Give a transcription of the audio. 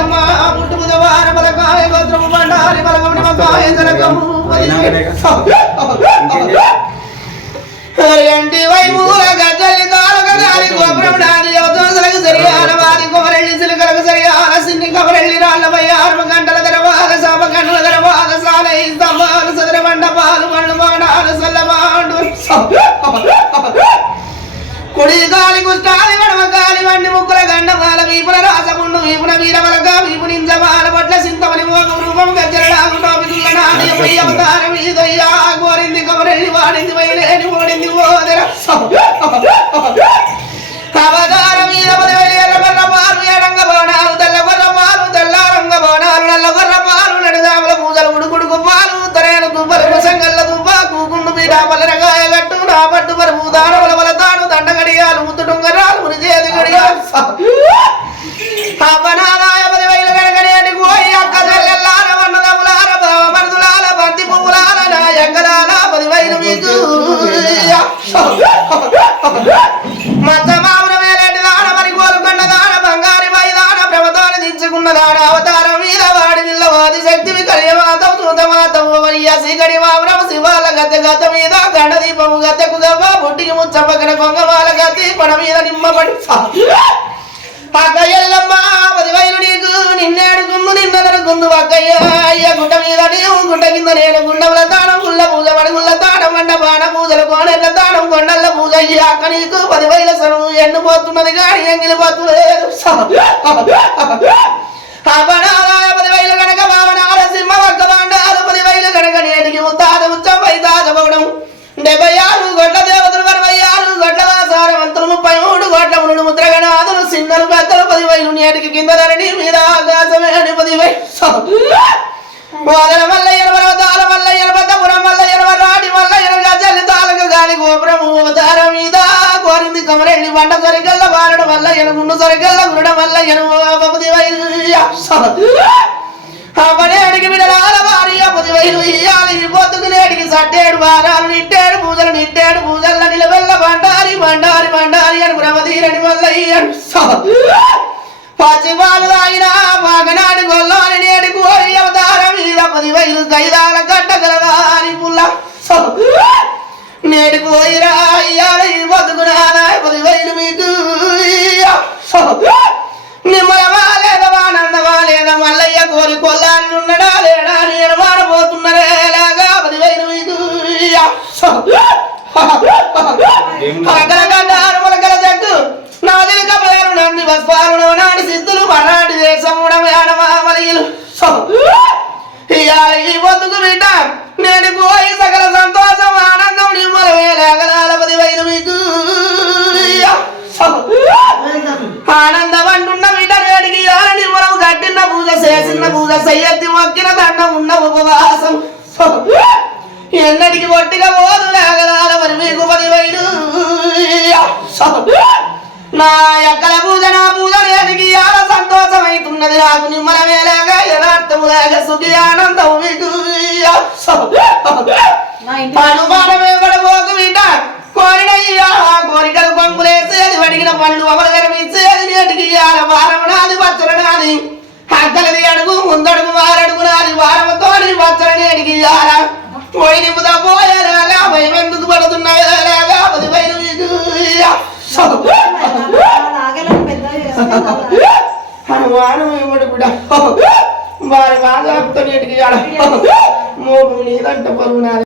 అమ్మ పుట్టు బుధవార బలకాయ గోత్రము బండారి బలగముడి మకాయ జలకము ఎంటి వైమూల గజల్లి తారక గారి గోపురం నాది యువతలకు సరియాన వారి కొమరెల్లి సిలుకలకు సరియాన సిన్ని కొమరెల్లి రాళ్ళపై 6 గంటల తర్వాత సభ గంటల తర్వాత సాలై స్తంభాలు సదర మండపాలు మళ్ళు మాడాలు సల్లమాడు కుడి గాలి కుష్టాలి వడమ గాలి వండి ముక్కుల గండమాల వీపుల రాసముండు వీపున వీరవలక వీపు నింజమాల పట్ల సింతమని మోగం రూపం గజ్జరడాగు టోపితుల్ల నాది అవతారం ఈదయ్యా గోరింది కొమరెల్లి వాడింది వైలేని ఓడింది ఓదర అవతారం మీద 10,000 ఎర్రగొర్ర పాలు ఎడంగ బోనాలు తెల్లగొర్ర పాలు తెల్లారంగ బోనాలు నల్లగొర్ర పాలు నడుదాముల పూజలు ఉడుకుడుకు పాలు తరేను దుబ్బలు సంగల్ల దుబ్బ కూకుండు పీఠ పల్లరగాయ గట్టు నా పట్టు పరుపు దానవల వలతాడు దండ గడియాలు ముద్దు టుంగరాలు ముని చేతి గడియాలు అపనాదాయ 10,000 గడగడేటి పోయి అక్క చెల్లెల్లార వన్నదములార మరుదులాల బంతి పువ్వులాల నా ఎంగలాల 10,000 మీకు మచ్చమావున వేలేటి దాన మరి కోలుకొండ దాన బంగారి వైదాన ప్రభుత్వాన్ని దించుకున్న దాన అవతారం మీద వాడి నిల్లవాది శక్తివి కలియమాతం సూతమాతం వరియసి గడిమావరం శివాల గద్దె గత మీద గండ దీపము గద్దెకు గవ్వ బొట్టికి ముచ్చపక్కన కొంగమాల గత్తి పడ మీద నిమ్మబడి అక్క ఎల్లమ్మ 10,000 నీకు నిన్నేడు గుండు నిన్నెదరు గుండు అక్కయ్య అయ్య గుట్ట మీద నీవు గుట్ట కింద నేను గుండముల తానం గుళ్ళ పూజ పడుగుళ్ళ తానం వండ బాణ పూజల కోడెళ్ళ తానం కొండల్ల పూజ అయ్యి అక్క నీకు 10,000 సరువు ఎండిపోతున్నది కానీ ఎంగిలిపోతులేదు అపనాదాయ 10,000 గనక భావనాల సింహ ఒక్క బాండాలు 10,000 గనక నేటికి ఉత్తాద ఉచ్చపై తాజపవడం 76 గొడ్ల దేవతలు 66 గొడ్ల వాసారవంతులు 33 గొడ్ల మునుడు ముద్రగణాదులు సిన్నలు పెద్దలు 10,000 నేటికి కింద ధరణి మీద ఆకాశమేని 10,000 వాదన మల్లయ్య పర్వతాల మల్లయ్య పద్దపురం మల్లయ్య రాటి మల్లయ్య గజల్లి తాలక గాలి గోపురము అవతారం మీద కోరింది కొమరెల్లి బండ సరిగల్ల వారడు మల్లయ్య గుండు సరిగల్ల గురుడ మల్లయ్య 10,000 అవనేడికి విడలాల వారి 10,000 ఇయ్యాలి పొద్దుకు నేడికి సట్టేడు వారాలు నిట్టేడు పూజల నిలవెల్ల బండారి బండారి బండారి అని బ్రహ్మధీరని మల్లయ్య పచ్చిపాలు తాగిన వాగనాడి గొల్లోని నేడికి పోయి అవతారం మీద 10,000 కైదాల కట్టగలదాని పుల్ల నేడికి పోయిరా ఇయ్యాలి పొద్దుకున్నానా 10,000 మీకు నిమ్మలమా లేదవా నందవా లేదా మల్లయ్య కోరి కొల్లాని ఉన్నడా లేడా నేను మాడబోతున్నారే లాగా 10,000 మీకు అక్కడగడ్డారు మొలకల జగ్గు నాదిలి కపలేరు నంది బస్పాలు నాటి సిద్ధులు మరాఠి దేశముడ మేడమామలీలు ఇయాల ఈ బతుకు బిడ్డ నేను పోయి సకల సంతోషం ఆనందం నిమ్మలమే లేగలాల 10,000 మీకు ఆనందం అంటున్న బిడ్డ నేడికి ఇయాలని మనం కట్టిన పూజ చేసిన పూజ సయ్యత్తి మొక్కిన దండం ఉన్న ఉపవాసం ఎన్నటికి ఒట్టిగా పోదు లేగలాల మరి మీకు 10,000 నా ఎక్కల పూజ నా పూజ నేటికి ఇయాల సంతోషమైతున్నది నాకు నిమ్మలమే లేక యథార్థము లేక సుఖి ఆనందం మీకు అనుమానమే పడబోకు బిడ్డ కోరినయ్యా కోరికలు పంపులేసేది వడిగిన పళ్ళు అమలగరమిచ్చేది నేటికి ఇయాల వారం నాది పచ్చడి నాది అక్కలది అడుగు ముందడుగు వారడుగు నాది వారముతో పచ్చడి నేటికి ఇయాల పోయి నింపుదా పోయేలాగా భయం ఎందుకు పడుతున్నాయిలాగా 10,000 మీకు అనుమానం ఇవ్వడు బిడ్డ వారి బాగా నీటికి మోపు నీదంట పరువు నాది